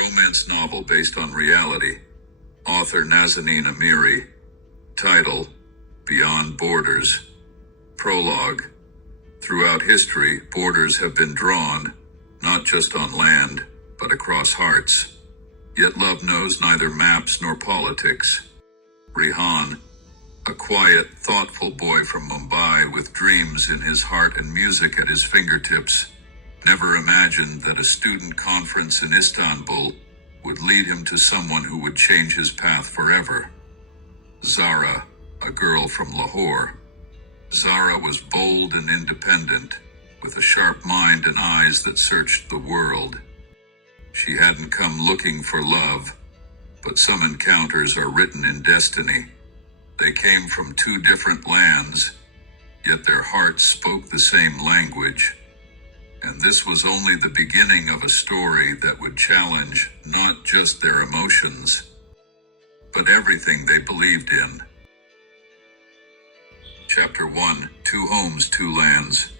Romance novel based on reality. Author Nazanin Amiri. Title: Beyond Borders. Prologue. Throughout history, borders have been drawn, not just on land, but across hearts. Yet love knows neither maps nor politics. Rehan, a quiet, thoughtful boy from Mumbai with dreams in his heart and music at his fingertips, never imagined that a student conference in Istanbul would lead him to someone who would change his path forever. Zara, a girl from Lahore. Zara was bold and independent, with a sharp mind and eyes that searched the world. She hadn't come looking for love, but some encounters are written in destiny. They came from two different lands, yet their hearts spoke the same language. And this was only the beginning of a story that would challenge not just their emotions, but everything they believed in. Chapter 1. Two Homes, Two Lands.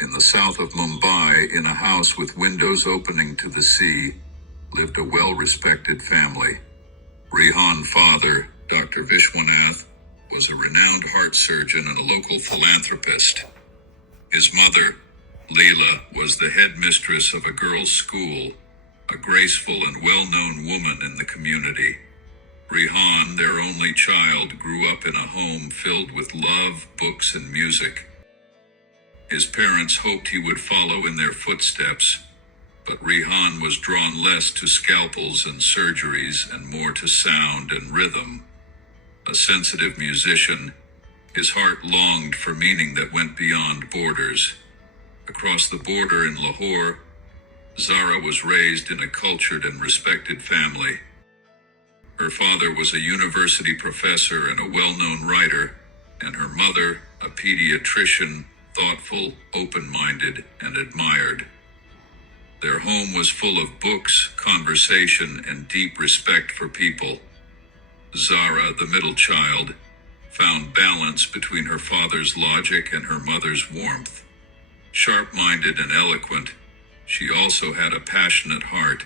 In the south of Mumbai, in a house with windows opening to the sea, lived a well-respected family. Rehan's father, Dr. Vishwanath, was a renowned heart surgeon and a local philanthropist. His mother, Leela, was the headmistress of a girls' school, a graceful and well-known woman in the community. Rehan, their only child, grew up in a home filled with love, books, and music. His parents hoped he would follow in their footsteps, but Rehan was drawn less to scalpels and surgeries and more to sound and rhythm. A sensitive musician, his heart longed for meaning that went beyond borders. Across the border in Lahore, Zara was raised in a cultured and respected family. Her father was a university professor and a well-known writer, and her mother, a pediatrician, thoughtful, open-minded, and admired. Their home was full of books, conversation, and deep respect for people. Zara, the middle child, found balance between her father's logic and her mother's warmth. Sharp-minded and eloquent, she also had a passionate heart.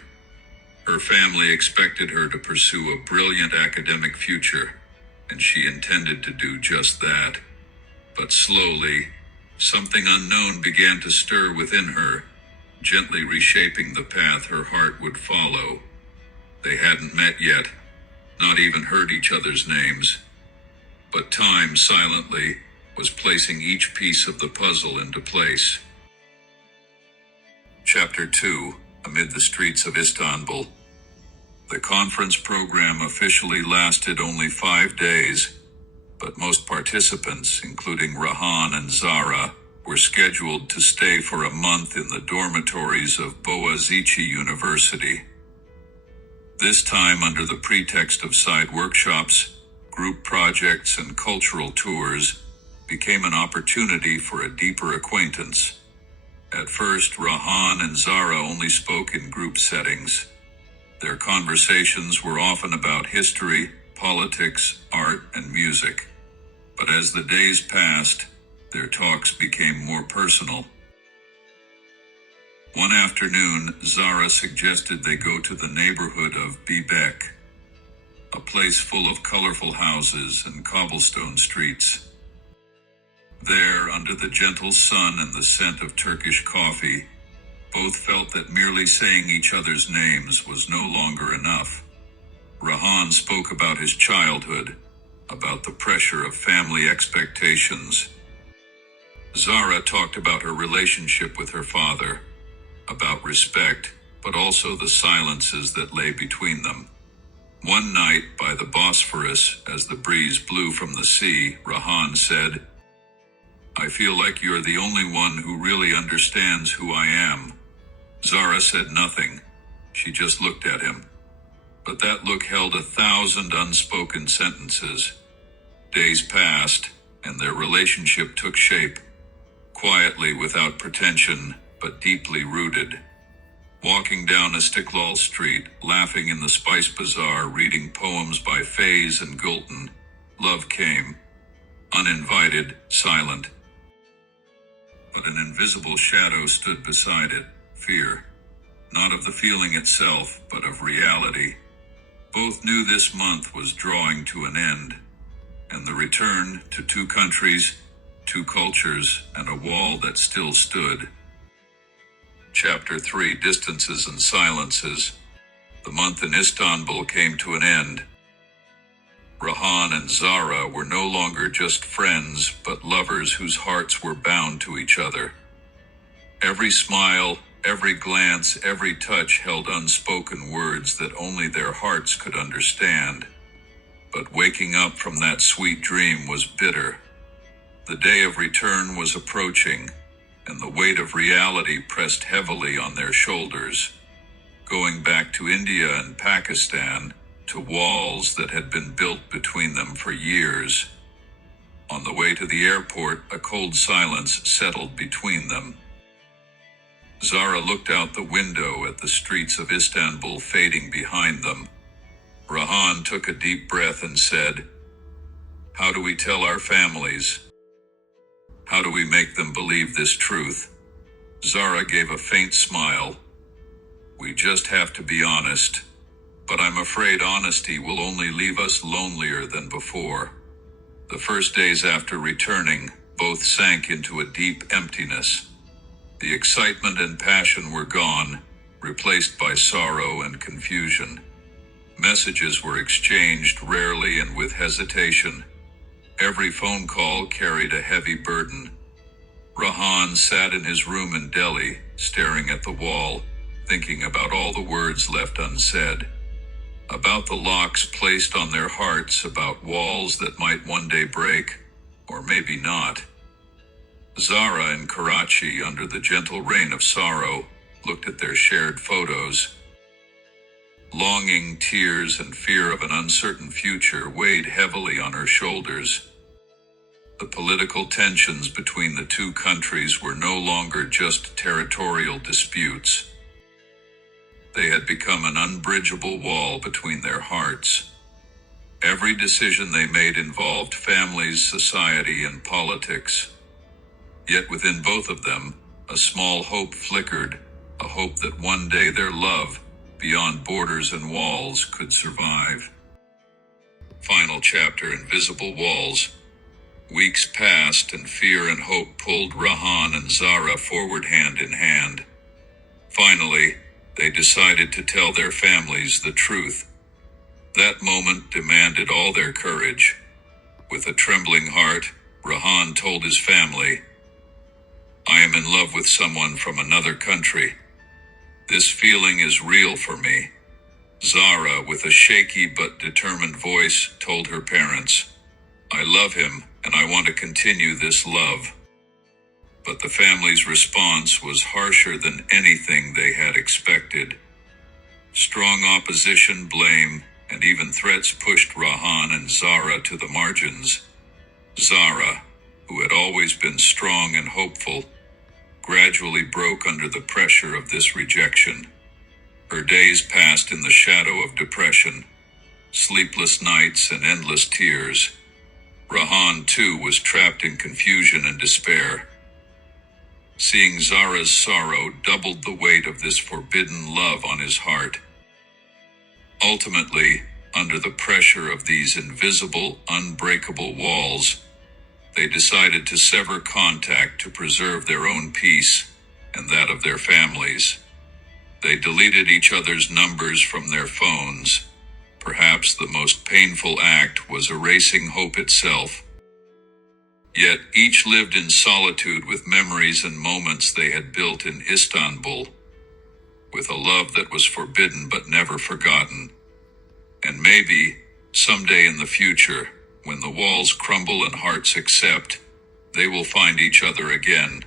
Her family expected her to pursue a brilliant academic future, and she intended to do just that. But slowly, something unknown began to stir within her, gently reshaping the path her heart would follow. They hadn't met yet, not even heard each other's names, but time silently was placing each piece of the puzzle into place. Chapter 2. Amid the streets of Istanbul. The conference program officially lasted only 5 days, but most participants, including Rehan and Zara, were scheduled to stay for a month in the dormitories of Boğaziçi University. This time, under the pretext of side workshops, group projects, and cultural tours, became an opportunity for a deeper acquaintance. At first, Rehan and Zara only spoke in group settings. Their conversations were often about history, politics, art, and music. But as the days passed, their talks became more personal. One afternoon, Zara suggested they go to the neighborhood of Bebek, a place full of colorful houses and cobblestone streets. There, under the gentle sun and the scent of Turkish coffee, both felt that merely saying each other's names was no longer enough. Rehan spoke about his childhood, about the pressure of family expectations. Zara talked about her relationship with her father, about respect, but also the silences that lay between them. One night, by the Bosphorus, as the breeze blew from the sea, Rehan said, "I feel like you're the only one who really understands who I am." Zara said nothing. She just looked at him. But that look held 1,000 unspoken sentences. Days passed, and their relationship took shape, quietly, without pretension, but deeply rooted. Walking down Istiklal Street, laughing in the Spice Bazaar, reading poems by Faiz and Gulton, love came, uninvited, silent. But an invisible shadow stood beside it, fear. not of the feeling itself, but of reality. Both knew this month was drawing to an end, and the return to two countries, two cultures, and a wall that still stood. Chapter 3: Distances and Silences. The month in Istanbul came to an end. Rihan and Zara were no longer just friends, but lovers whose hearts were bound to each other. Every smile, every glance, every touch held unspoken words that only their hearts could understand. But waking up from that sweet dream was bitter. The day of return was approaching, and the weight of reality pressed heavily on their shoulders. Going back to India and Pakistan, to walls that had been built between them for years. On the way to the airport, a cold silence settled between them. Zara looked out the window at the streets of Istanbul fading behind them. Rihan took a deep breath and said, "How do we tell our families? How do we make them believe this truth?" Zara gave a faint smile. "We just have to be honest. But I'm afraid honesty will only leave us lonelier than before." The first days after returning, both sank into a deep emptiness. The excitement and passion were gone, replaced by sorrow and confusion. Messages were exchanged rarely and with hesitation. Every phone call carried a heavy burden. Rihan sat in his room in Delhi, staring at the wall, thinking about all the words left unsaid. About the locks placed on their hearts, about walls that might one day break, or maybe not. Zara in Karachi, under the gentle rain of sorrow, looked at their shared photos. Longing, tears, and fear of an uncertain future weighed heavily on her shoulders. The political tensions between the two countries were no longer just territorial disputes. They had become an unbridgeable wall between their hearts. Every decision they made involved families, society, and politics. Yet within both of them, a small hope flickered, a hope that one day their love, beyond borders and walls, could survive. Final chapter: Invisible Walls. Weeks passed, and fear and hope pulled Rihan and Zara forward hand in hand. Finally, they decided to tell their families the truth. That moment demanded all their courage. With a trembling heart, Rihan told his family, "I am in love with someone from another country. This feeling is real for me." Zara, with a shaky but determined voice, told her parents, "I love him, and I want to continue this love." But the family's response was harsher than anything they had expected. Strong opposition, blame, and even threats pushed Rihan and Zara to the margins. Zara, who had always been strong and hopeful, gradually broke under the pressure of this rejection. Her days passed in the shadow of depression, sleepless nights and endless tears. Rihan, too, was trapped in confusion and despair. Seeing Zara's sorrow doubled the weight of this forbidden love on his heart. Ultimately, under the pressure of these invisible, unbreakable walls, they decided to sever contact to preserve their own peace and that of their families. They deleted each other's numbers from their phones. Perhaps the most painful act was erasing hope itself. Yet each lived in solitude with memories and moments they had built in Istanbul, with a love that was forbidden but never forgotten. And maybe, someday in the future, when the walls crumble and hearts accept, they will find each other again.